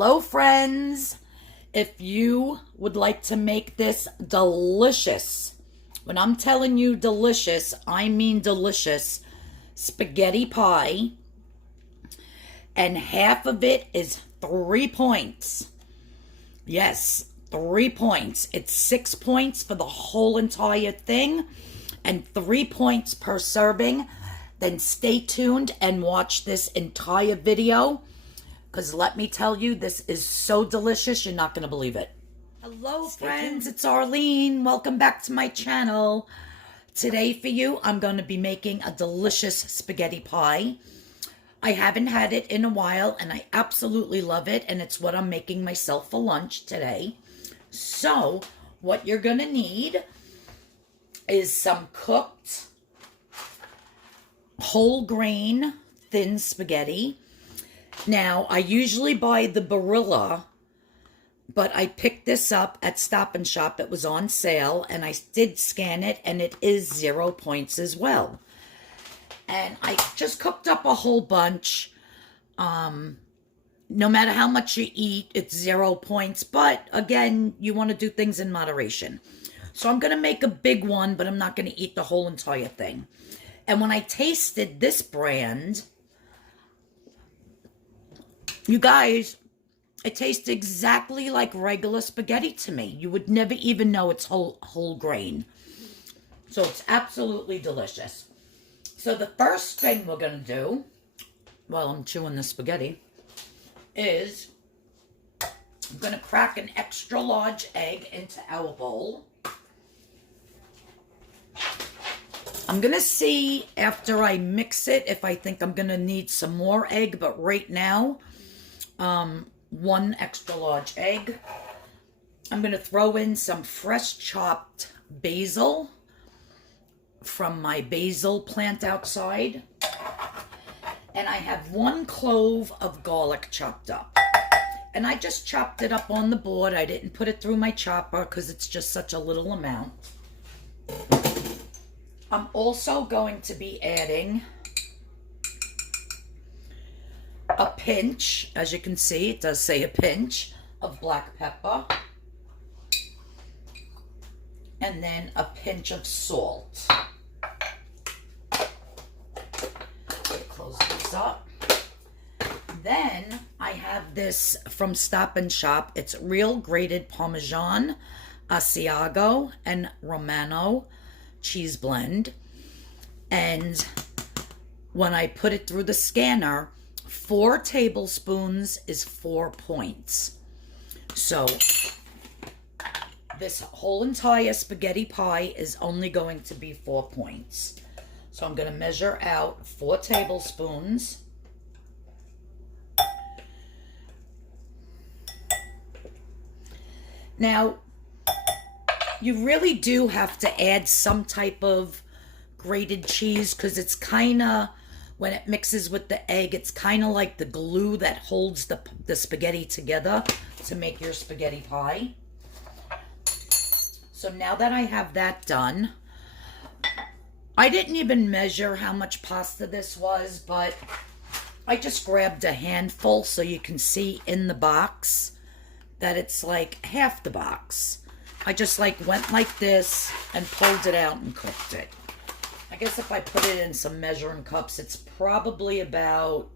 Hello, friends. If you would like to make this delicious, when I'm telling you delicious, I mean delicious spaghetti pie, and half of it is 3 points. Yes, 3 points. It's 6 points for the whole entire thing and 3 points per serving. Then stay tuned and watch this entire video, because let me tell you, this is so delicious, you're not going to believe it. Hello, friends. It's Arlene. Welcome back to my channel. Today for you, I'm going to be making a delicious spaghetti pie. I haven't had it in a while, and I absolutely love it, and it's what I'm making myself for lunch today. So, what you're going to need is some cooked whole grain thin spaghetti. Now, I usually buy the Barilla, but I picked this up at Stop and Shop. It was on sale, and I did scan it, and it is 0 points as well. And I just cooked up a whole bunch. No matter how much you eat, it's 0 points. But, again, you want to do things in moderation. So I'm going to make a big one, but I'm not going to eat the whole entire thing. And when I tasted this brand, you guys, it tastes exactly like regular spaghetti to me. You would never even know it's whole grain. So it's absolutely delicious. So the first thing we're going to do, while I'm chewing the spaghetti, is I'm going to crack an extra large egg into our bowl. I'm going to see after I mix it if I think I'm going to need some more egg, but right now, 1 extra large egg. I'm going to throw in some fresh chopped basil from my basil plant outside. And I have 1 clove of garlic chopped up. And I just chopped it up on the board. I didn't put it through my chopper because it's just such a little amount. I'm also going to be adding a pinch, as you can see, it does say a pinch of black pepper, and then a pinch of salt. Close this up. Then I have this from Stop and Shop. It's real grated Parmesan, Asiago, and Romano cheese blend. And when I put it through the scanner, 4 tablespoons is 4 points. So this whole entire spaghetti pie is only going to be 4 points. So I'm going to measure out 4 tablespoons. Now, you really do have to add some type of grated cheese, because it's kind of, when it mixes with the egg, it's kind of like the glue that holds the spaghetti together to make your spaghetti pie. So now that I have that done, I didn't even measure how much pasta this was, but I just grabbed a handful so you can see in the box that it's like half the box. I just went like this and pulled it out and cooked it. I guess if I put it in some measuring cups, it's probably about,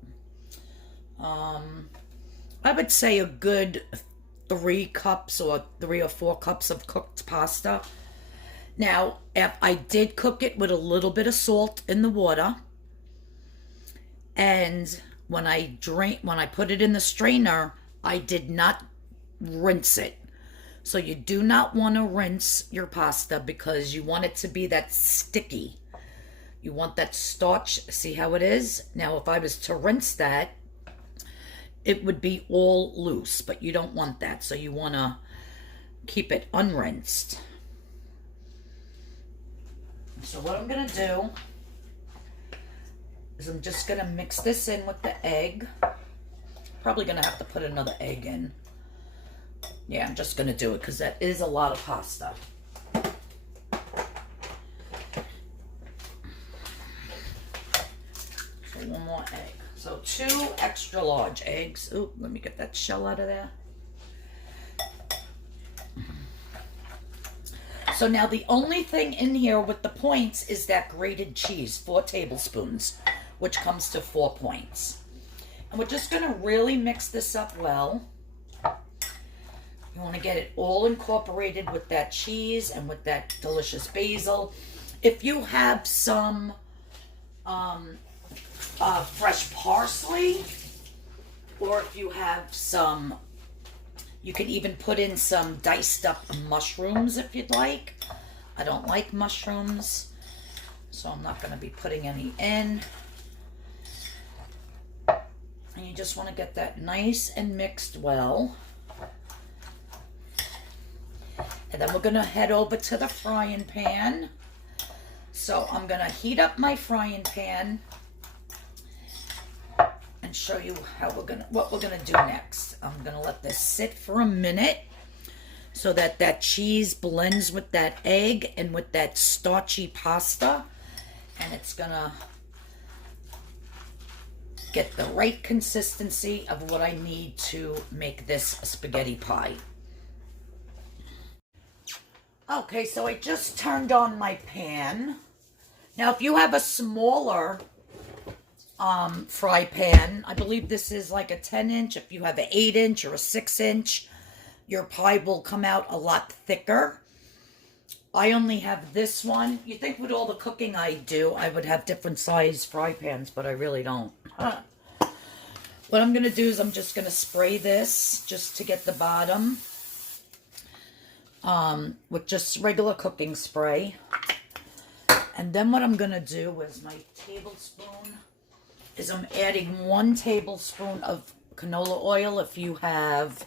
I would say a good 3 cups or 3 or 4 cups of cooked pasta. Now, if I did cook it with a little bit of salt in the water, and when I put it in the strainer, I did not rinse it. So you do not want to rinse your pasta, because you want it to be that sticky. You want that starch. See how it is? Now, if I was to rinse that, it would be all loose, but you don't want that. So you want to keep it unrinsed. So what I'm going to do is I'm just going to mix this in with the egg. Probably going to have to put another egg in. Yeah, I'm just going to do it because that is a lot of pasta. So 1 more egg. So 2 extra large eggs. Ooh, let me get that shell out of there. So now the only thing in here with the points is that grated cheese, 4 tablespoons, which comes to 4 points. And we're just going to really mix this up well. You want to get it all incorporated with that cheese and with that delicious basil. If you have some fresh parsley, or if you have some, you can even put in some diced up mushrooms if you'd like. I don't like mushrooms, so I'm not going to be putting any in. And you just want to get that nice and mixed well. And then we're going to head over to the frying pan. So I'm going to heat up my frying pan and show you what we're going to do next. I'm going to let this sit for a minute so that that cheese blends with that egg and with that starchy pasta. And it's going to get the right consistency of what I need to make this spaghetti pie. Okay, so I just turned on my pan. Now, if you have a smaller fry pan, I believe this is like a 10-inch. If you have an 8-inch or a 6-inch, your pie will come out a lot thicker. I only have this one. You think with all the cooking I do, I would have different size fry pans, but I really don't. What I'm going to do is I'm just going to spray this just to get the bottom with just regular cooking spray. And then what I'm going to do is my tablespoon is I'm adding 1 tablespoon of canola oil if you have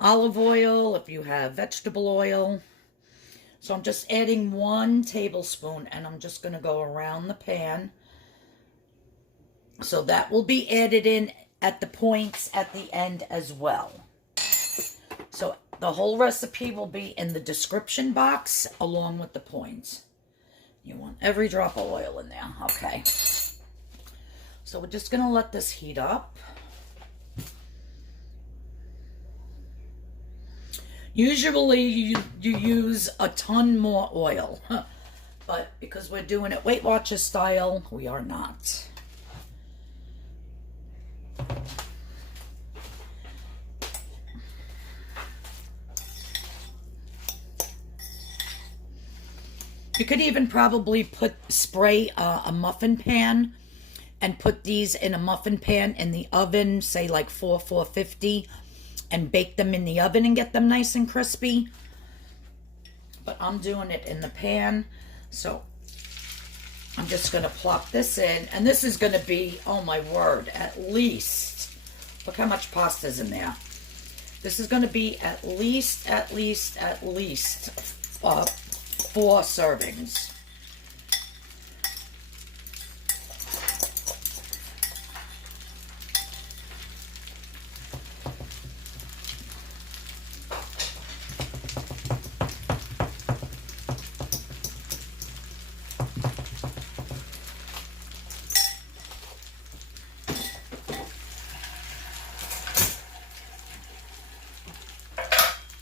olive oil, if you have vegetable oil. So I'm just adding 1 tablespoon and I'm just going to go around the pan. So that will be added in at the points at the end as well. So the whole recipe will be in the description box along with the points. You want every drop of oil in there. Okay. So we're just going to let this heat up. Usually you use a ton more oil, but because we're doing it Weight Watchers style, we are not. You could even probably spray a muffin pan and put these in a muffin pan in the oven, say like 450, and bake them in the oven and get them nice and crispy. But I'm doing it in the pan, so I'm just going to plop this in. And this is going to be, oh my word, at least, look how much pasta's in there. This is going to be at least 4 servings.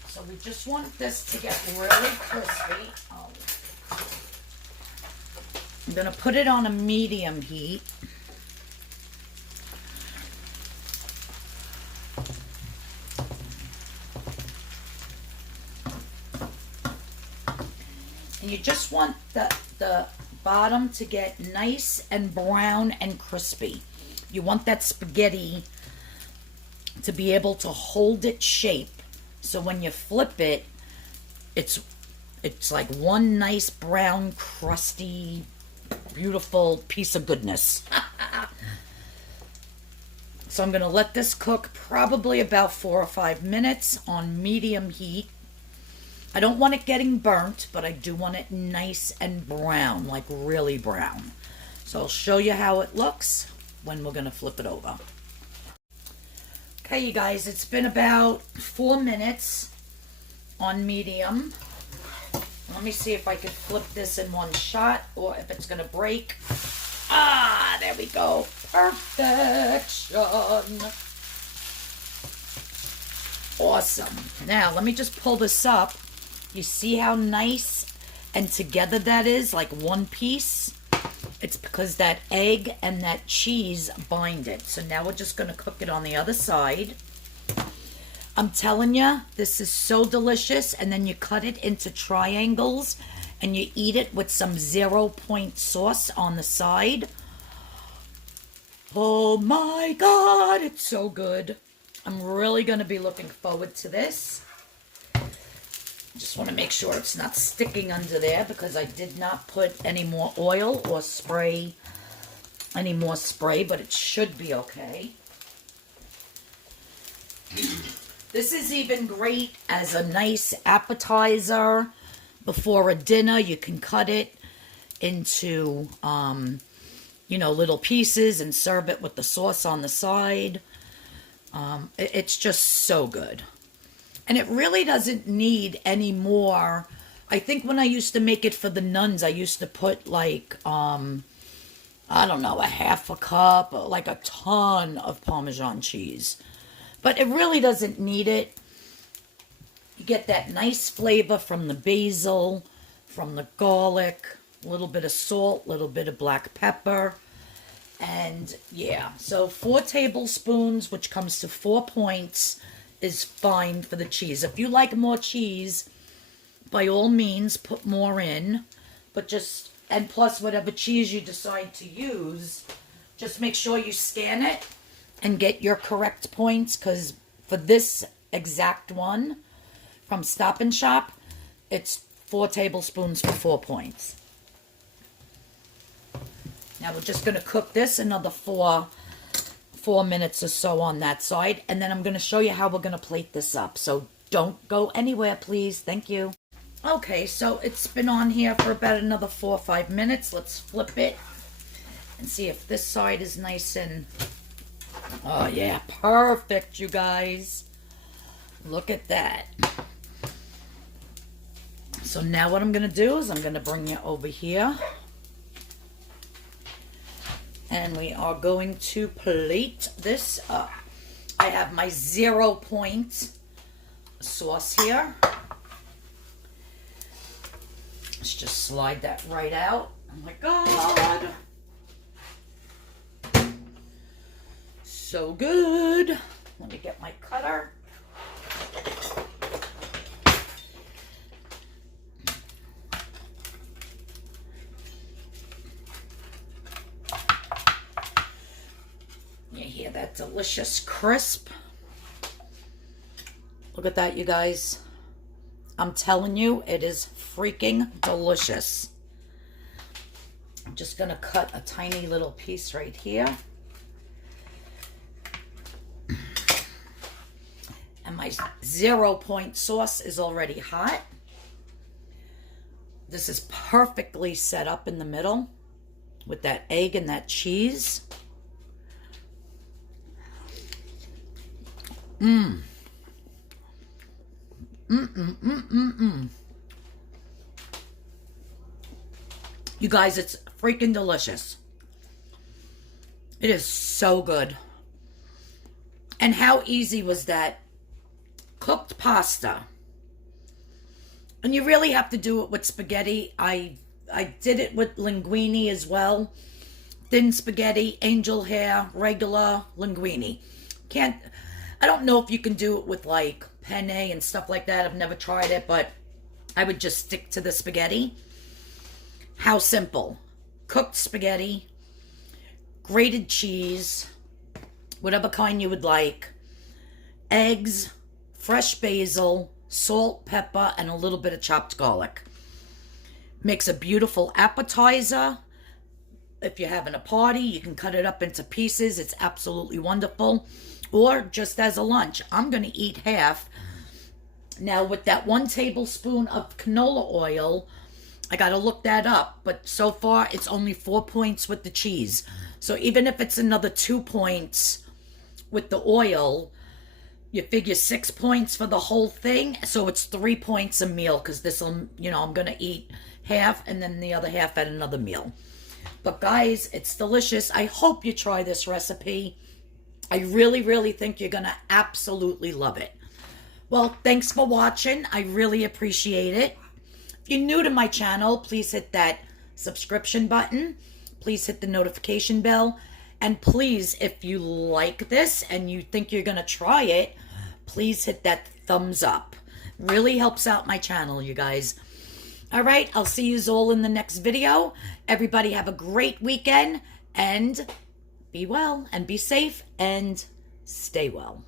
So we just want this to get really crispy. I'm going to put it on a medium heat. And you just want the bottom to get nice and brown and crispy. You want that spaghetti to be able to hold its shape. So when you flip it, it's like one nice brown, crusty, beautiful piece of goodness. So I'm going to let this cook probably about 4 or 5 minutes on medium heat. I don't want it getting burnt, but I do want it nice and brown, like really brown. So I'll show you how it looks when we're going to flip it over. Okay, you guys, it's been about 4 minutes on medium. Let me see if I can flip this in one shot or if it's going to break. Ah, there we go. perfection. Awesome. Now, let me just pull this up. You see how nice and together that is, like one piece? It's because that egg and that cheese bind it. So now we're just going to cook it on the other side. I'm telling you, this is so delicious. And then you cut it into triangles and you eat it with some 0-point sauce on the side. Oh my God, it's so good. I'm really going to be looking forward to this. Just want to make sure it's not sticking under there because I did not put any more oil or spray, any more spray, but it should be okay. This is even great as a nice appetizer before a dinner. You can cut it into, you know, little pieces and serve it with the sauce on the side. It's just so good. And it really doesn't need any more. I think when I used to make it for the nuns, I used to put like, I don't know, a half a cup, like a ton of Parmesan cheese. But it really doesn't need it. You get that nice flavor from the basil, from the garlic, a little bit of salt, a little bit of black pepper. And yeah, so 4 tablespoons, which comes to 4 points, is fine for the cheese. If you like more cheese, by all means, put more in. But just, and plus whatever cheese you decide to use, just make sure you scan it and get your correct points. Because for this exact one from Stop and Shop, it's 4 tablespoons for 4 points. Now we're just going to cook this another 4 minutes or so on that side, and then I'm going to show you how we're going to plate this up. So don't go anywhere, please. Thank you. Okay, so it's been on here for about another 4 or 5 minutes. Let's flip it and see if this side is nice and, oh yeah, perfect, you guys. Look at that. So now what I'm going to do is I'm going to bring you over here. And we are going to plate this up. I have my 0-point sauce here. Let's just slide that right out. Oh my God. So good. Let me get my cutter. You hear that delicious crisp? Look at that, you guys. I'm telling you, it is freaking delicious. I'm just going to cut a tiny little piece right here. And my 0-point sauce is already hot. This is perfectly set up in the middle with that egg and that cheese. You guys, it's freaking delicious. It is so good. And how easy was that? Cooked pasta. And you really have to do it with spaghetti. I did it with linguine as well. Thin spaghetti, angel hair, regular linguine. I don't know if you can do it with like penne and stuff like that. I've never tried it, but I would just stick to the spaghetti. How simple. Cooked spaghetti, grated cheese, whatever kind you would like, eggs, fresh basil, salt, pepper, and a little bit of chopped garlic. Makes a beautiful appetizer. If you're having a party, you can cut it up into pieces. It's absolutely wonderful. Or just as a lunch. I'm going to eat half. Now, with that 1 tablespoon of canola oil, I got to look that up. But so far, it's only 4 points with the cheese. So even if it's another 2 points with the oil, you figure 6 points for the whole thing. So it's 3 points a meal because this will, you know, I'm going to eat half and then the other half at another meal. But guys, it's delicious. I hope you try this recipe. I really, really think you're going to absolutely love it. Well, thanks for watching. I really appreciate it. If you're new to my channel, please hit that subscription button. Please hit the notification bell. And please, if you like this and you think you're going to try it, please hit that thumbs up. Really helps out my channel, you guys. All right, I'll see you all in the next video. Everybody have a great weekend and be well and be safe and stay well.